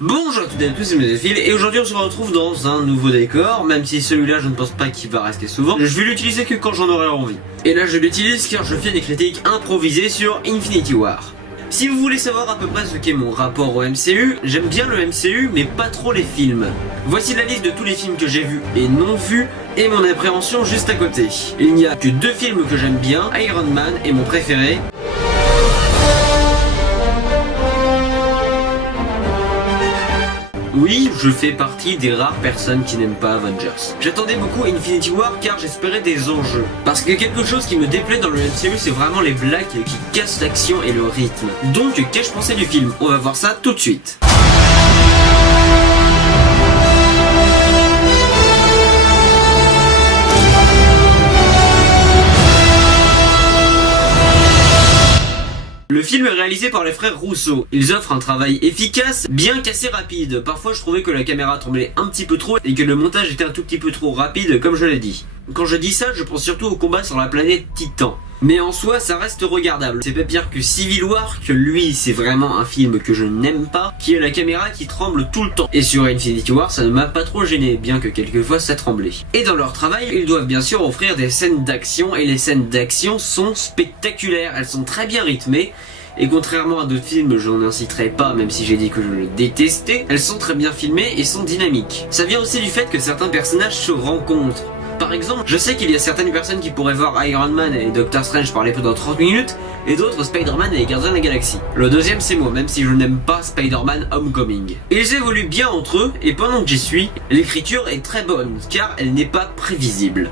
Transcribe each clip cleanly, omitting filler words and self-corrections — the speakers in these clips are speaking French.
Bonjour à toutes et à tous, c'est Médéphile et aujourd'hui on se retrouve dans un nouveau décor, même si celui-là je ne pense pas qu'il va rester souvent. Je vais l'utiliser que quand j'en aurai envie. Et là je l'utilise car je fais des critiques improvisées sur Infinity War. Si vous voulez savoir à peu près ce qu'est mon rapport au MCU, j'aime bien le MCU mais pas trop les films. Voici la liste de tous les films que j'ai vus et non vus et mon appréhension juste à côté. Il n'y a que deux films que j'aime bien, Iron Man est mon préféré. Oui, je fais partie des rares personnes qui n'aiment pas Avengers. J'attendais beaucoup Infinity War car j'espérais des enjeux. Parce que quelque chose qui me déplaît dans le MCU, c'est vraiment les blagues qui cassent l'action et le rythme. Donc, qu'ai-je pensé du film? On va voir ça tout de suite. Le film est réalisé par les frères Russo. Ils offrent un travail efficace, bien qu'assez rapide. Parfois je trouvais que la caméra tremblait un petit peu trop et que le montage était un tout petit peu trop rapide comme je l'ai dit. Quand je dis ça, je pense surtout au combat sur la planète Titan. Mais en soi, ça reste regardable. C'est pas pire que Civil War, que lui, c'est vraiment un film que je n'aime pas, qui a la caméra qui tremble tout le temps. Et sur Infinity War, ça ne m'a pas trop gêné, bien que quelquefois ça tremblait. Et dans leur travail, ils doivent bien sûr offrir des scènes d'action, et les scènes d'action sont spectaculaires. Elles sont très bien rythmées. Et contrairement à d'autres films, je n'en citerai pas, même si j'ai dit que je le détestais, elles sont très bien filmées et sont dynamiques. Ça vient aussi du fait que certains personnages se rencontrent. Par exemple, je sais qu'il y a certaines personnes qui pourraient voir Iron Man et Doctor Strange parler pendant 30 minutes, et d'autres Spider-Man et les Gardiens de la Galaxie. Le deuxième c'est moi, même si je n'aime pas Spider-Man Homecoming. Ils évoluent bien entre eux, et pendant que j'y suis, l'écriture est très bonne, car elle n'est pas prévisible.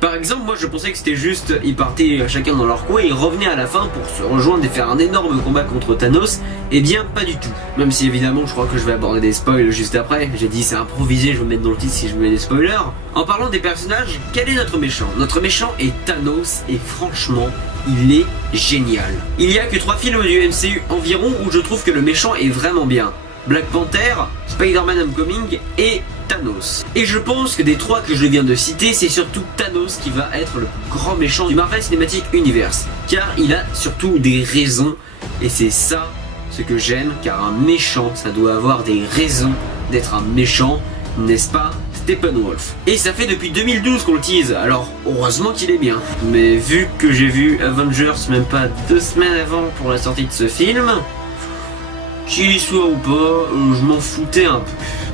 Par exemple, moi je pensais que c'était juste, ils partaient chacun dans leur coin et ils revenaient à la fin pour se rejoindre et faire un énorme combat contre Thanos. Eh bien, pas du tout. Même si évidemment, je crois que je vais aborder des spoils juste après. J'ai dit c'est improvisé, je vais mettre dans le titre si je mets des spoilers. En parlant des personnages, quel est notre méchant? Notre méchant est Thanos et franchement, il est génial. Il y a que 3 films du MCU environ où je trouve que le méchant est vraiment bien. Black Panther, Spider-Man Homecoming et Thanos. Et je pense que des 3 que je viens de citer, c'est surtout Thanos qui va être le plus grand méchant du Marvel Cinematic Universe. Car il a surtout des raisons, et c'est ça ce que j'aime, car un méchant, ça doit avoir des raisons d'être un méchant, n'est-ce pas Steppenwolf. Et ça fait depuis 2012 qu'on le tease, alors heureusement qu'il est bien. Mais vu que j'ai vu Avengers même pas 2 semaines avant pour la sortie de ce film, qu'il y soit ou pas, je m'en foutais un peu.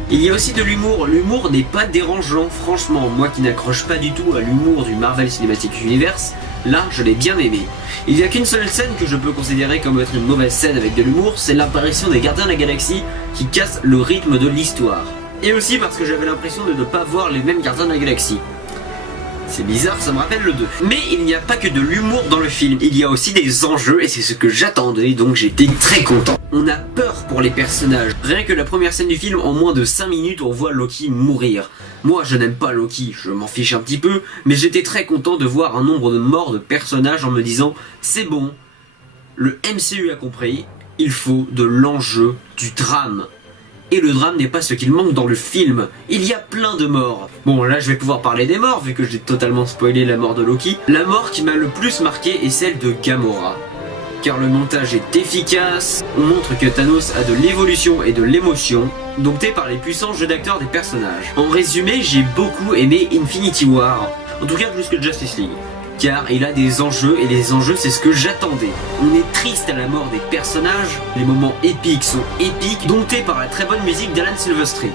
Il y a aussi de l'humour. L'humour n'est pas dérangeant, franchement. Moi qui n'accroche pas du tout à l'humour du Marvel Cinematic Universe, là je l'ai bien aimé. Il n'y a qu'une seule scène que je peux considérer comme être une mauvaise scène avec de l'humour, c'est l'apparition des Gardiens de la Galaxie qui casse le rythme de l'histoire. Et aussi parce que j'avais l'impression de ne pas voir les mêmes Gardiens de la Galaxie. C'est bizarre, ça me rappelle le 2. Mais il n'y a pas que de l'humour dans le film, il y a aussi des enjeux et c'est ce que j'attendais, donc j'étais très content. On a peur pour les personnages. Rien que la première scène du film, en moins de 5 minutes, on voit Loki mourir. Moi, je n'aime pas Loki, je m'en fiche un petit peu, mais j'étais très content de voir un nombre de morts de personnages en me disant « C'est bon, le MCU a compris, il faut de l'enjeu, du drame. » Et le drame n'est pas ce qu'il manque dans le film. Il y a plein de morts. Bon, là je vais pouvoir parler des morts, vu que j'ai totalement spoilé la mort de Loki. La mort qui m'a le plus marqué est celle de Gamora. Car le montage est efficace, on montre que Thanos a de l'évolution et de l'émotion, dompté par les puissants jeux d'acteurs des personnages. En résumé, j'ai beaucoup aimé Infinity War. En tout cas plus que Justice League. Car il a des enjeux, et les enjeux c'est ce que j'attendais. On est triste à la mort des personnages, les moments épiques sont épiques, domptés par la très bonne musique d'Alan Silvestri.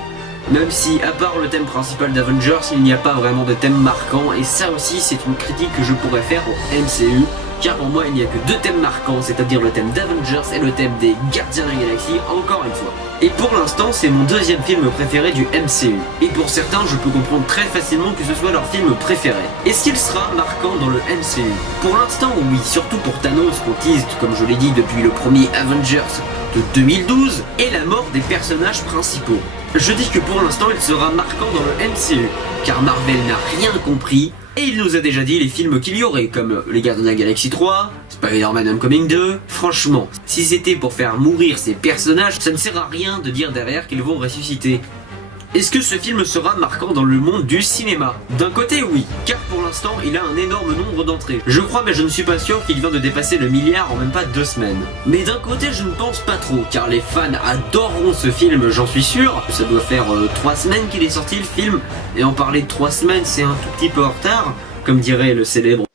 Même si, à part le thème principal d'Avengers, il n'y a pas vraiment de thème marquant, et ça aussi c'est une critique que je pourrais faire au MCU, car pour moi il n'y a que 2 thèmes marquants, c'est-à-dire le thème d'Avengers et le thème des Gardiens de la Galaxie, encore une fois. Et pour l'instant, c'est mon 2e film préféré du MCU. Et pour certains, je peux comprendre très facilement que ce soit leur film préféré. Est-ce qu'il sera marquant dans le MCU? Pour l'instant, oui, surtout pour Thanos, qu'on tease, comme je l'ai dit, depuis le premier Avengers de 2012, et la mort des personnages principaux. Je dis que pour l'instant, il sera marquant dans le MCU, car Marvel n'a rien compris, et il nous a déjà dit les films qu'il y aurait, comme Les Gardiens de la Galaxie 3, Spider-Man Homecoming 2. Franchement, si c'était pour faire mourir ces personnages, ça ne sert à rien de dire derrière qu'ils vont ressusciter. Est-ce que ce film sera marquant dans le monde du cinéma? D'un côté oui, car pour l'instant l'instant, il a un énorme nombre d'entrées. Je crois, mais je ne suis pas sûr qu'il vient de dépasser le milliard en même pas 2 semaines. Mais d'un côté, je ne pense pas trop, car les fans adoreront ce film, j'en suis sûr. Ça doit faire 3 semaines qu'il est sorti le film, et en parler de 3 semaines, c'est un tout petit peu en retard, comme dirait le célèbre.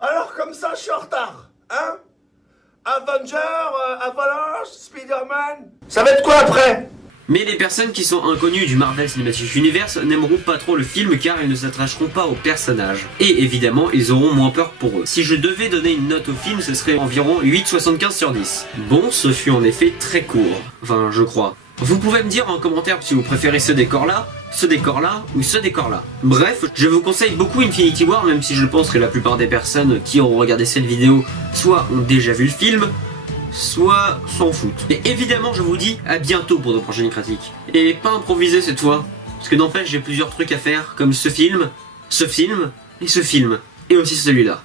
Alors comme ça, je suis en retard, hein? Avenger, Avalanche, Spider-Man... Ça va être quoi après? Mais les personnes qui sont inconnues du Marvel Cinematic Universe n'aimeront pas trop le film car ils ne s'attacheront pas aux personnages. Et évidemment, ils auront moins peur pour eux. Si je devais donner une note au film, ce serait environ 8,75 sur 10. Bon, ce fut en effet très court. Enfin, je crois. Vous pouvez me dire en commentaire si vous préférez ce décor-là ou ce décor-là. Bref, je vous conseille beaucoup Infinity War, même si je pense que la plupart des personnes qui auront regardé cette vidéo soit ont déjà vu le film, soit s'en foutent. Et évidemment, je vous dis à bientôt pour de prochaines critiques. Et pas improviser cette fois, parce que n'empêche, j'ai plusieurs trucs à faire, comme ce film, et ce film, et aussi celui-là.